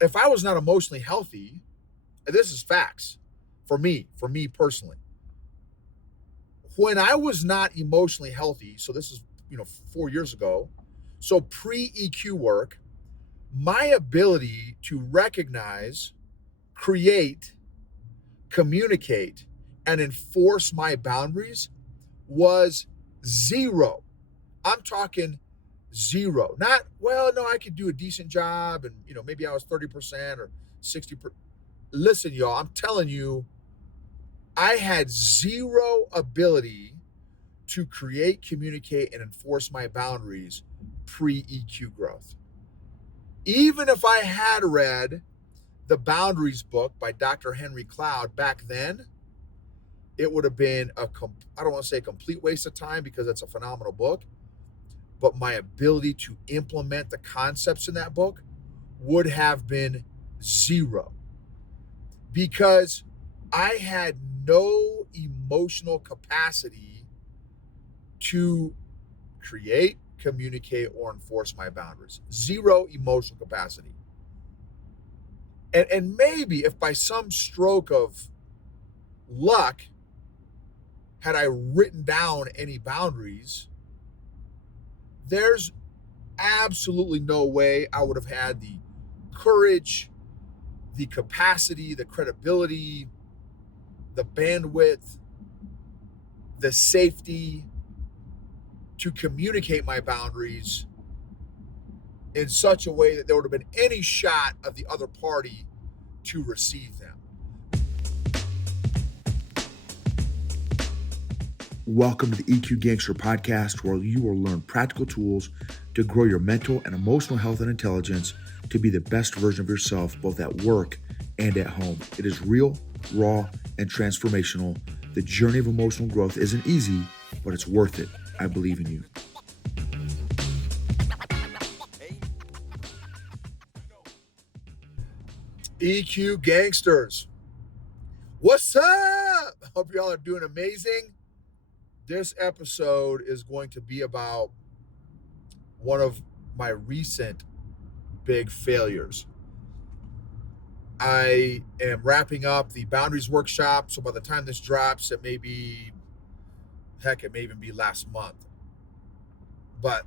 if I was not emotionally healthy, and this is facts for me personally, when I was not emotionally healthy, so this is, 4 years ago, so pre EQ work, my ability to recognize, create, communicate, and enforce my boundaries was zero. I'm talking zero. Not, well, no, I could do a decent job and, maybe I was 30% or 60%. Listen, y'all, I'm telling you, I had zero ability to create, communicate, and enforce my boundaries pre EQ growth. Even if I had read the Boundaries book by Dr. Henry Cloud back then, it would have been I don't want to say a complete waste of time because it's a phenomenal book, but my ability to implement the concepts in that book would have been zero because I had no emotional capacity to create, communicate, or enforce my boundaries. Zero emotional capacity. And maybe if by some stroke of luck, had I written down any boundaries, there's absolutely no way I would have had the courage, the capacity, the credibility, the bandwidth, the safety to communicate my boundaries in such a way that there would have been any shot of the other party to receive them. Welcome to the EQ Gangster podcast, where you will learn practical tools to grow your mental and emotional health and intelligence to be the best version of yourself, both at work and at home. It is real, raw, and transformational. The journey of emotional growth isn't easy, but it's worth it. I believe in you. EQ Gangsters, what's up? Hope y'all are doing amazing. This episode is going to be about one of my recent big failures. I am wrapping up the Boundaries workshop, so by the time this drops, it may even be last month. But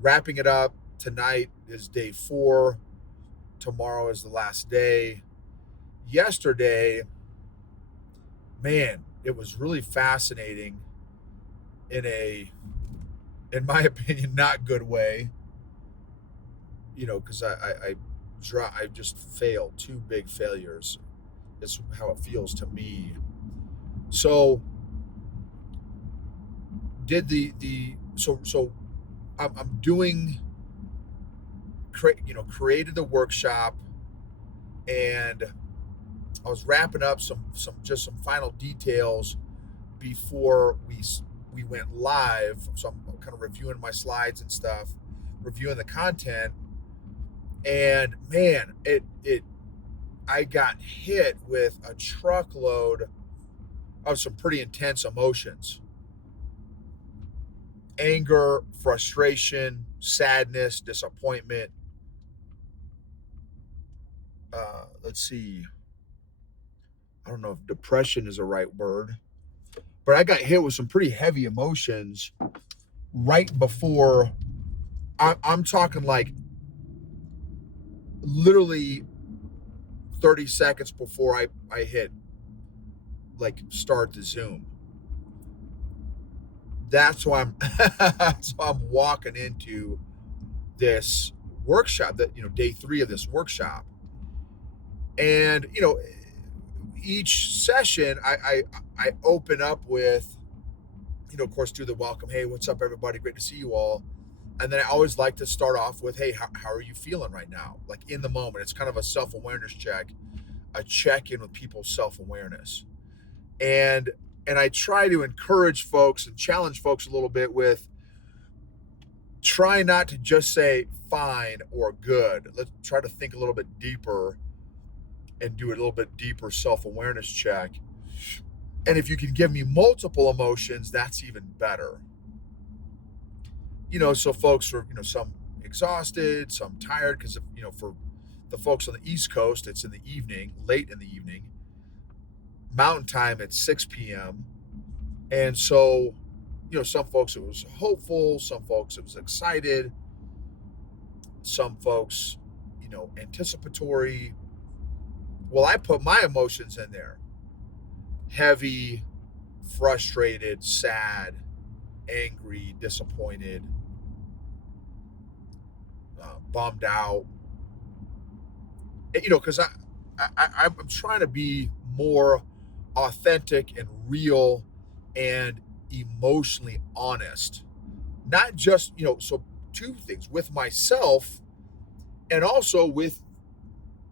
wrapping it up tonight is day 4. Tomorrow is the last day. Yesterday, man, it was really fascinating in my opinion, not good way. Because I just failed 2 big failures. Is how it feels to me. So did the so I'm doing created the workshop, and I was wrapping up some final details before we went live. So I'm kind of reviewing my slides and stuff, reviewing the content, and man, I got hit with a truckload of some pretty intense emotions: anger, frustration, sadness, disappointment. Let's see. I don't know if depression is the right word, but I got hit with some pretty heavy emotions right before. I'm talking like literally 30 seconds before I hit start the Zoom. That's why I'm walking into this workshop, that day 3 of this workshop. And each session I open up with, of course, do the welcome. Hey, what's up, everybody? Great to see you all. And then I always like to start off with, hey, how are you feeling right now? Like in the moment. It's kind of a self-awareness check, a check-in with people's self-awareness. And I try to encourage folks and challenge folks a little bit with try not to just say fine or good. Let's try to think a little bit deeper and do a little bit deeper self-awareness check. And if you can give me multiple emotions, that's even better. So folks are, some exhausted, some tired because of, for The folks on the East Coast, it's in the evening, late in the evening. Mountain time at 6 p.m. And so, some folks it was hopeful, some folks it was excited, some folks, anticipatory. Well, I put my emotions in there: heavy, frustrated, sad, angry, disappointed, bummed out. Because I'm trying to be more authentic and real and emotionally honest. Not just, so two things: with myself and also with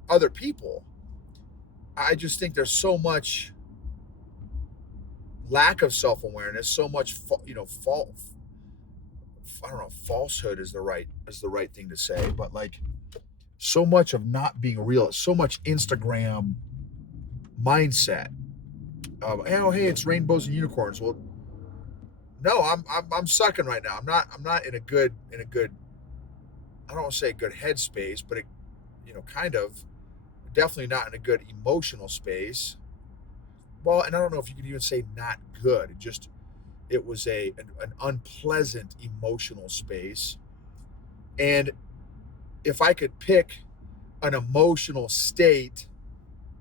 other people. I just think there's so much lack of self-awareness, so much, I don't know, falsehood is the right thing to say, but like so much of not being real, so much Instagram mindset of, oh, hey, it's rainbows and unicorns. Well, no, I'm sucking right now. I'm not in a good I don't want to say a good headspace, but kind of, definitely not in a good emotional space. Well, and I don't know if you could even say not good. It was an unpleasant emotional space. And if I could pick an emotional state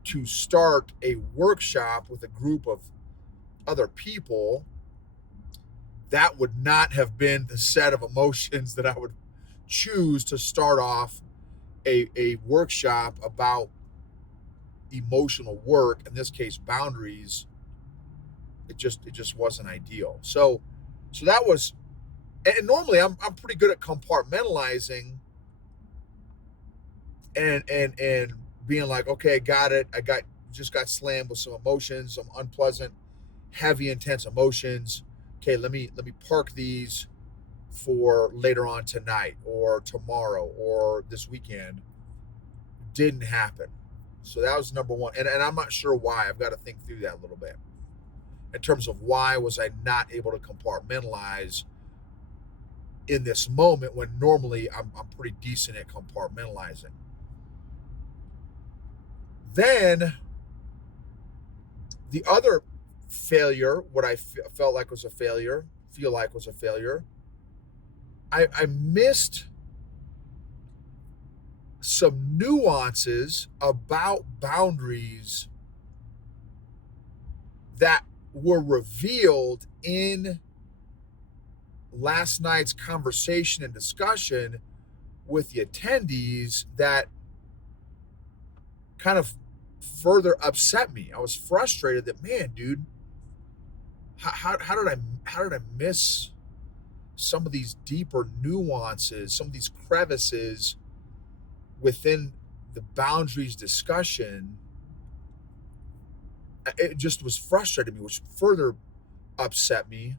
to start a workshop with a group of other people, that would not have been the set of emotions that I would choose to start off a workshop about emotional work, in this case boundaries. It just wasn't ideal. So that was, and normally I'm pretty good at compartmentalizing and being like, okay, got it. Just got slammed with some emotions, some unpleasant, heavy, intense emotions. Okay, let me park these for later on tonight or tomorrow or this weekend. Didn't happen. So that was number one. And I'm not sure why. I've got to think through that a little bit in terms of why was I not able to compartmentalize in this moment when normally I'm pretty decent at compartmentalizing. Then the other failure, what I felt like was a failure, feel like was a failure, I missed some nuances about boundaries that were revealed in last night's conversation and discussion with the attendees that kind of further upset me. I was frustrated that, man, dude, how did I miss some of these deeper nuances, some of these crevices within the boundaries discussion? It just was frustrating me, which further upset me.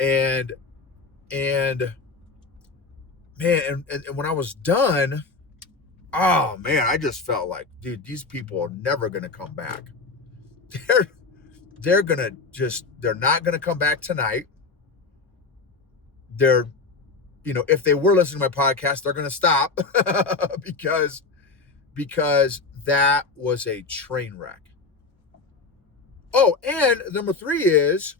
And man, and when I was done, oh man, I just felt like, dude, these people are never gonna come back. They're they're not gonna come back tonight. They're, if they were listening to my podcast, they're gonna stop because that was a train wreck. Oh, and number three is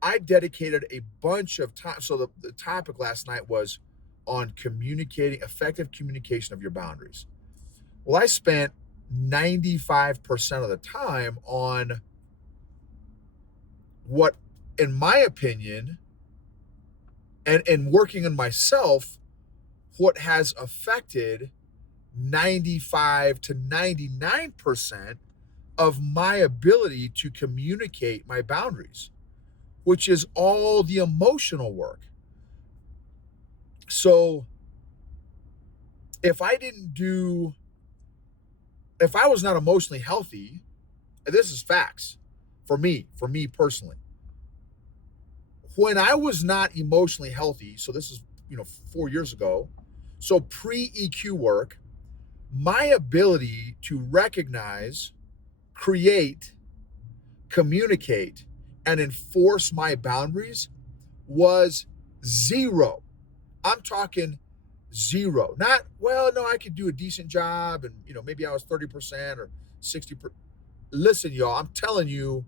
I dedicated a bunch of time. So the topic last night was on effective communication of your boundaries. Well, I spent 95% of the time on what, in my opinion, and working on myself, what has affected 95 to 99% of my ability to communicate my boundaries, which is all the emotional work. So if I was not emotionally healthy, and this is facts for me personally, when I was not emotionally healthy, so this is, 4 years ago, so pre-EQ work, my ability to recognize, create, communicate, and enforce my boundaries was zero. I'm talking Zero. Not, well, no, I could do a decent job and, maybe I was 30% or 60%. Listen, y'all, I'm telling you,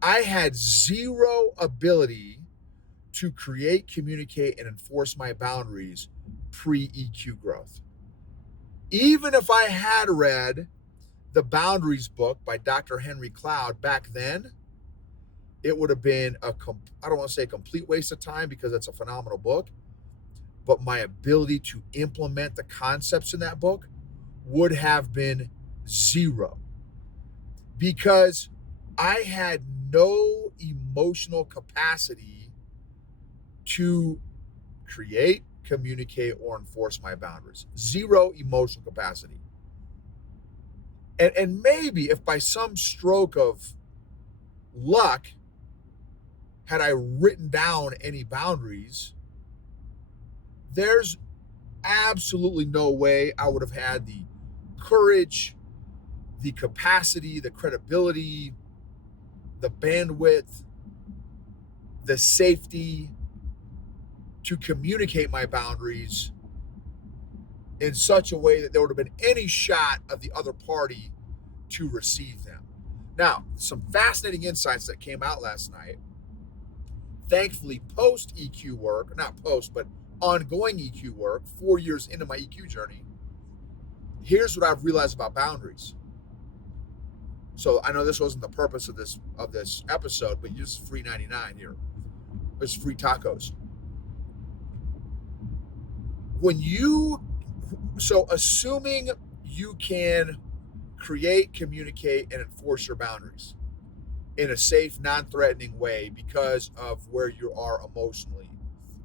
I had zero ability to create, communicate, and enforce my boundaries pre-EQ growth. Even if I had read the Boundaries book by Dr. Henry Cloud back then, it would have been I don't want to say a complete waste of time because it's a phenomenal book, but my ability to implement the concepts in that book would have been zero because I had no emotional capacity to create, communicate, or enforce my boundaries. Zero emotional capacity. And maybe if by some stroke of luck, had I written down any boundaries, there's absolutely no way I would have had the courage, the capacity, the credibility, the bandwidth, the safety to communicate my boundaries in such a way that there would have been any shot of the other party to receive them. Now, some fascinating insights that came out last night. Thankfully, post EQ work, not post, but ongoing EQ work, 4 years into my EQ journey, here's what I've realized about boundaries. So I know this wasn't the purpose of this episode, but it's free 99 here. It's free tacos. So assuming you can create, communicate, and enforce your boundaries in a safe, non-threatening way because of where you are emotionally,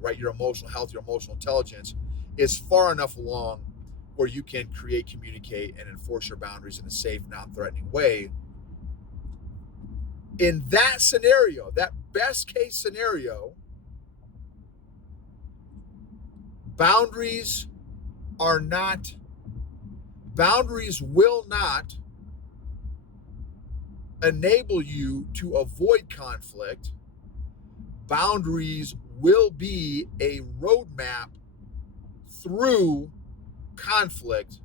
right? Your emotional health, your emotional intelligence is far enough along where you can create, communicate, and enforce your boundaries in a safe, non-threatening way. In that scenario, that best case scenario, boundaries will not enable you to avoid conflict. Boundaries will be a roadmap through conflict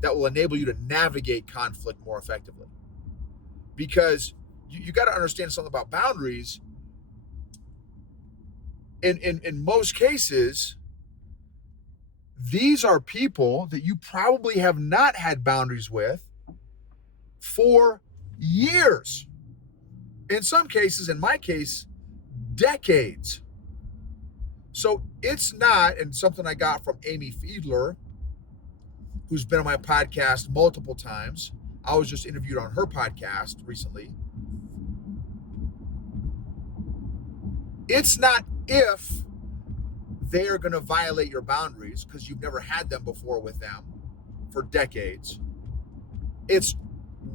that will enable you to navigate conflict more effectively. Because you got to understand something about boundaries. In most cases, these are people that you probably have not had boundaries with for years. In some cases, in my case, decades. So it's not, and something I got from Amy Fiedler, who's been on my podcast multiple times. I was just interviewed on her podcast recently. It's not if they are going to violate your boundaries because you've never had them before with them for decades. It's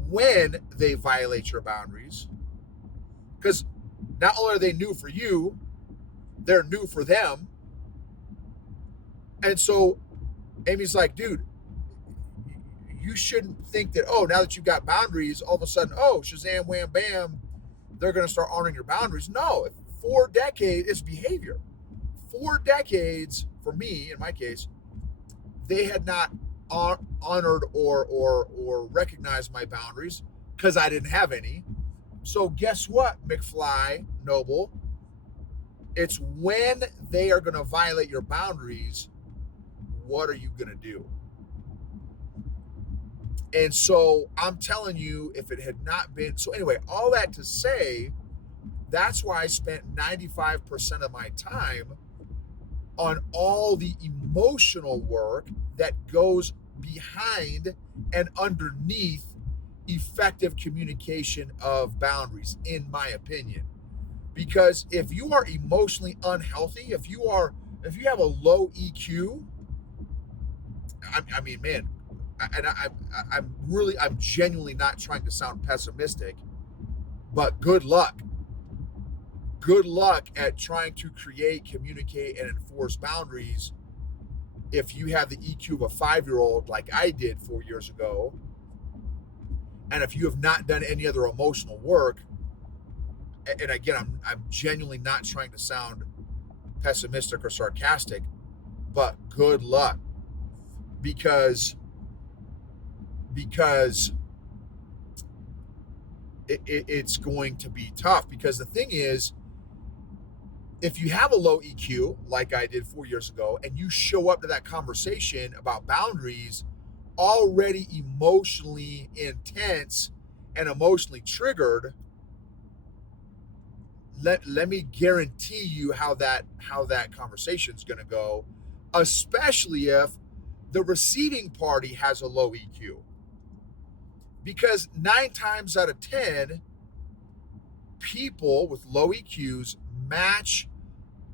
when they violate your boundaries, because not only are they new for you, they're new for them. And so Amy's like, dude, you shouldn't think that, oh, now that you've got boundaries, all of a sudden, oh, Shazam, wham, bam, they're going to start honoring your boundaries. No, 4 decades, it's behavior. 4 decades, for me, in my case, they had not honored or recognized my boundaries because I didn't have any. So guess what, McFly Noble? It's when they are going to violate your boundaries, what are you going to do? And so I'm telling you, if it had not been, so anyway, all that to say, that's why I spent 95% of my time on all the emotional work that goes behind and underneath effective communication of boundaries, in my opinion. Because if you are emotionally unhealthy, if you have a low EQ, I mean, man, and I'm genuinely not trying to sound pessimistic, but good luck. Good luck at trying to create, communicate, and enforce boundaries if you have the EQ of a 5-year-old like I did 4 years ago, and if you have not done any other emotional work. And again, I'm genuinely not trying to sound pessimistic or sarcastic. but good luck, because it's going to be tough. Because the thing is, if you have a low EQ, like I did 4 years ago, and you show up to that conversation about boundaries already emotionally intense and emotionally triggered, let me guarantee you how that conversation is going to go, especially if the receiving party has a low EQ. Because 9 times out of 10, people with low EQs match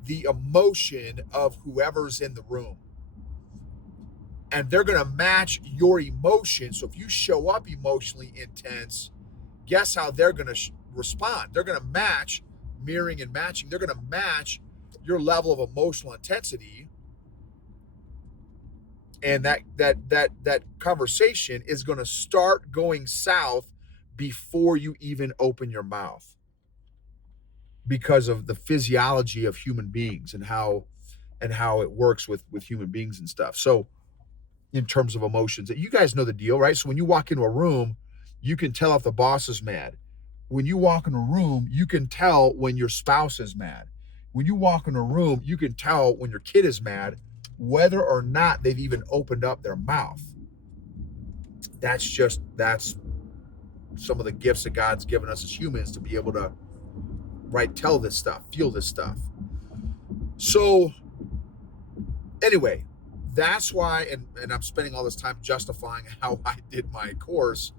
the emotion of whoever's in the room. And they're going to match your emotion. So if you show up emotionally intense, guess how they're going to respond? They're going to match, mirroring and matching. They're going to match your level of emotional intensity. And that conversation is going to start going south before you even open your mouth, because of the physiology of human beings and how it works with human beings and stuff. So in terms of emotions, you guys know the deal, right? So when you walk into a room, you can tell if the boss is mad. When you walk in a room, you can tell when your spouse is mad. When you walk in a room, you can tell when your kid is mad, whether or not they've even opened up their mouth. That's some of the gifts that God's given us as humans, to be able to, right, tell this stuff, feel this stuff. So anyway, that's why, and I'm spending all this time justifying how I did my course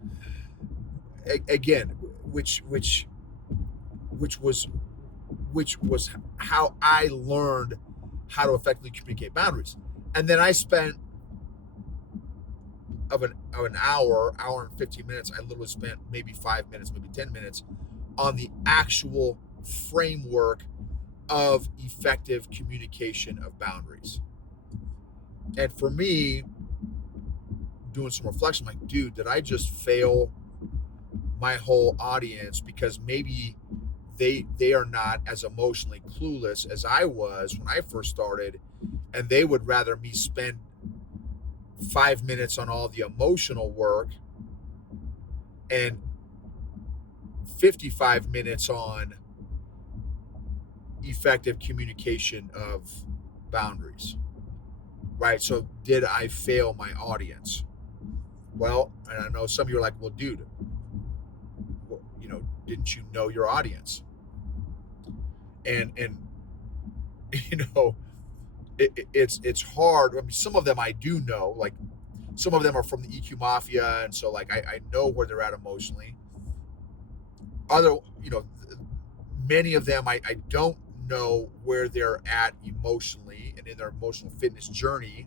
again, which was how I learned how to effectively communicate boundaries. And then I spent of an hour and 15 minutes, I literally spent maybe 5 minutes, maybe 10 minutes on the actual framework of effective communication of boundaries. And for me, doing some reflection, like, dude, did I just fail my whole audience? Because maybe they are not as emotionally clueless as I was when I first started, and they would rather me spend 5 minutes on all the emotional work and 55 minutes on effective communication of boundaries, right? So did I fail my audience? Well, and I know some of you are like, well, dude, didn't you know your audience? And it's hard. I mean, some of them I do know, like some of them are from the EQ mafia, and so like I know where they're at emotionally. Other, many of them I don't know where they're at emotionally and in their emotional fitness journey.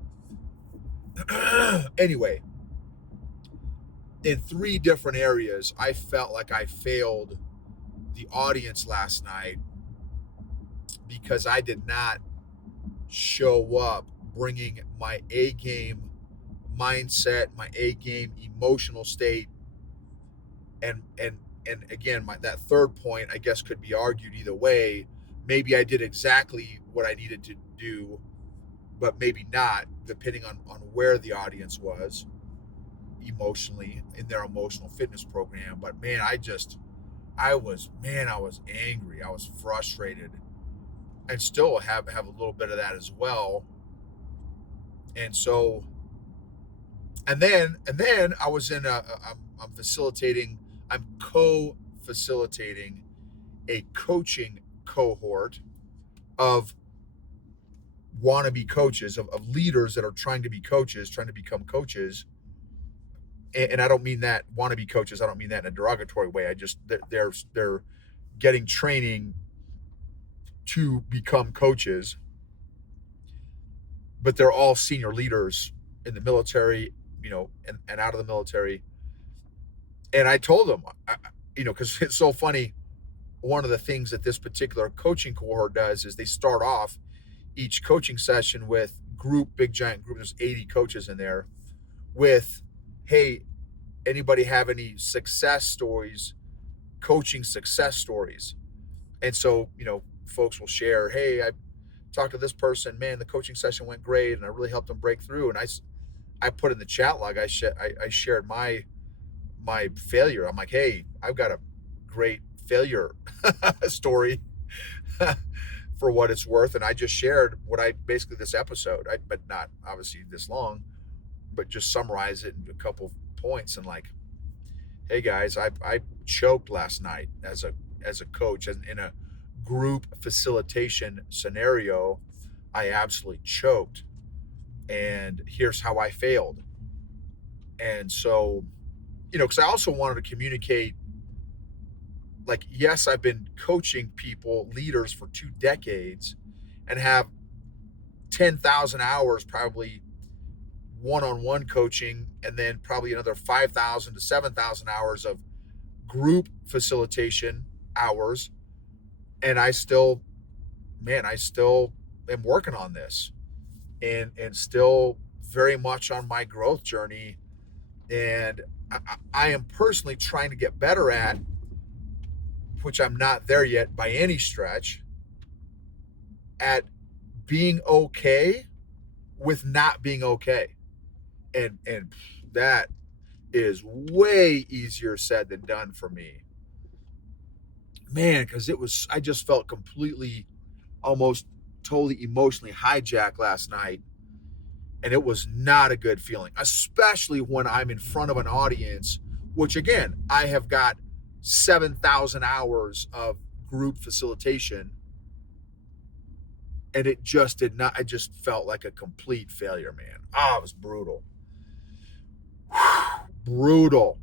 Anyway, in 3 different areas, I felt like I failed the audience last night because I did not show up bringing my A game mindset, my A game emotional state, and again, that third point, I guess, could be argued either way. Maybe I did exactly what I needed to do, but maybe not, depending on where the audience was emotionally in their emotional fitness program. But man, I was angry. I was frustrated, and still have a little bit of that as well. And so, and then I was in I'm facilitating, I'm co-facilitating a coaching cohort of wannabe coaches, of leaders that are trying to be coaches, trying to become coaches. And I don't mean that wannabe coaches, I don't mean that in a derogatory way. I just, they're getting training to become coaches, but they're all senior leaders in the military, and out of the military. And I told them, because it's so funny. One of the things that this particular coaching cohort does is they start off each coaching session with big giant group. There's 80 coaches in there with, hey, anybody have any success stories, coaching success stories? And so, folks will share, hey, I talked to this person, man, the coaching session went great, and I really helped them break through. And I put in the chat log, I shared my failure. I'm like, hey, I've got a great failure story for what it's worth. And I just shared what I basically this episode, but not obviously this long, but just summarize it in a couple points. And like, hey guys, I choked last night as a coach in a group facilitation scenario. I absolutely choked, and here's how I failed. And so, because I also wanted to communicate, like, yes, I've been coaching people, leaders for 2 decades, and have 10,000 hours probably one-on-one coaching, and then probably another 5,000 to 7,000 hours of group facilitation hours. And I still am working on this, and still very much on my growth journey. And I am personally trying to get better at, which I'm not there yet by any stretch, at being okay with not being okay. And that is way easier said than done for me. Man, because I just felt completely, almost totally emotionally hijacked last night. And it was not a good feeling, especially when I'm in front of an audience, which again, I have got 7,000 hours of group facilitation. And it just did not, I just felt like a complete failure, man. It was brutal. Brutal.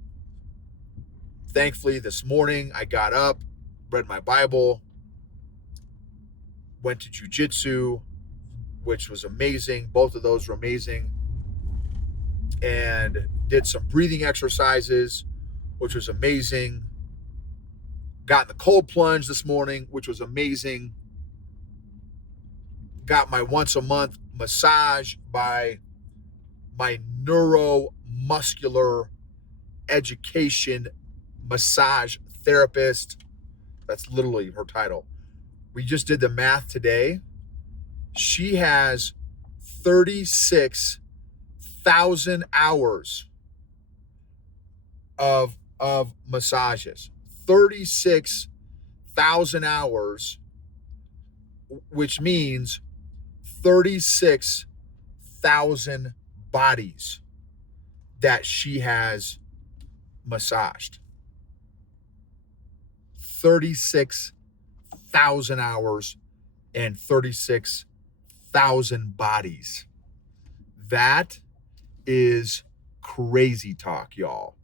Thankfully, this morning I got up, read my Bible, went to jujitsu, which was amazing. Both of those were amazing. And did some breathing exercises, which was amazing. Got in the cold plunge this morning, which was amazing. Got my once a month massage by my neuromuscular education massage therapist. That's literally her title. We just did the math today. She has 36,000 hours of massages. 36,000 hours, which means 36,000 bodies that she has massaged. 36,000 hours and 36,000 bodies. That is crazy talk, y'all.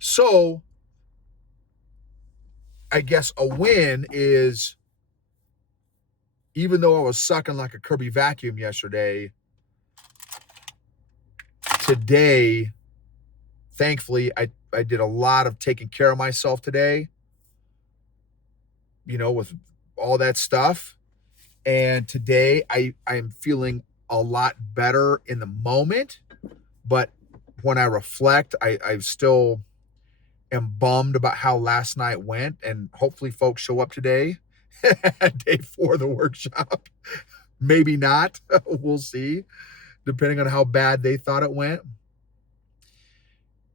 So I guess a win is, even though I was sucking like a Kirby vacuum yesterday, today, thankfully, I did a lot of taking care of myself today, with all that stuff. And today I'm feeling a lot better in the moment. But when I reflect, I still am bummed about how last night went. And hopefully folks show up today, day 4 of the workshop. Maybe not. We'll see, depending on how bad they thought it went.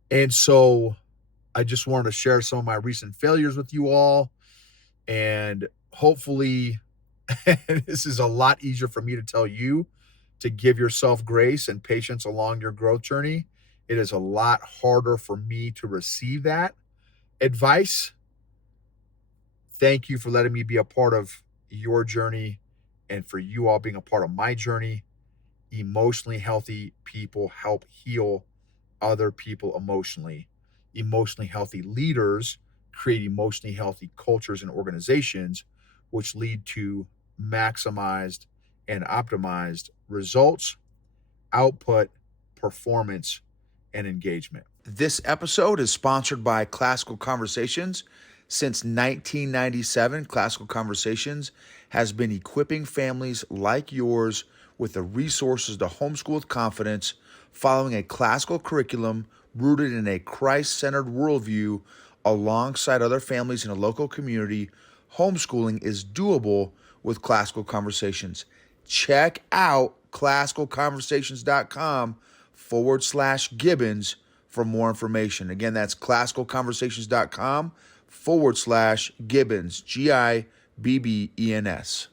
And so I just wanted to share some of my recent failures with you all. And hopefully this is a lot easier for me to tell you to give yourself grace and patience along your growth journey. It is a lot harder for me to receive that advice. Thank you for letting me be a part of your journey, and for you all being a part of my journey. Emotionally healthy people help heal other people emotionally. Emotionally healthy leaders create emotionally healthy cultures and organizations, which lead to maximized and optimized results, output, performance, and engagement. This episode is sponsored by Classical Conversations. Since 1997, Classical Conversations has been equipping families like yours with the resources to homeschool with confidence, following a classical curriculum rooted in a Christ-centered worldview alongside other families in a local community. Homeschooling is doable with Classical Conversations. Check out classicalconversations.com/Gibbons for more information. Again, that's classicalconversations.com/Gibbons, Gibbens.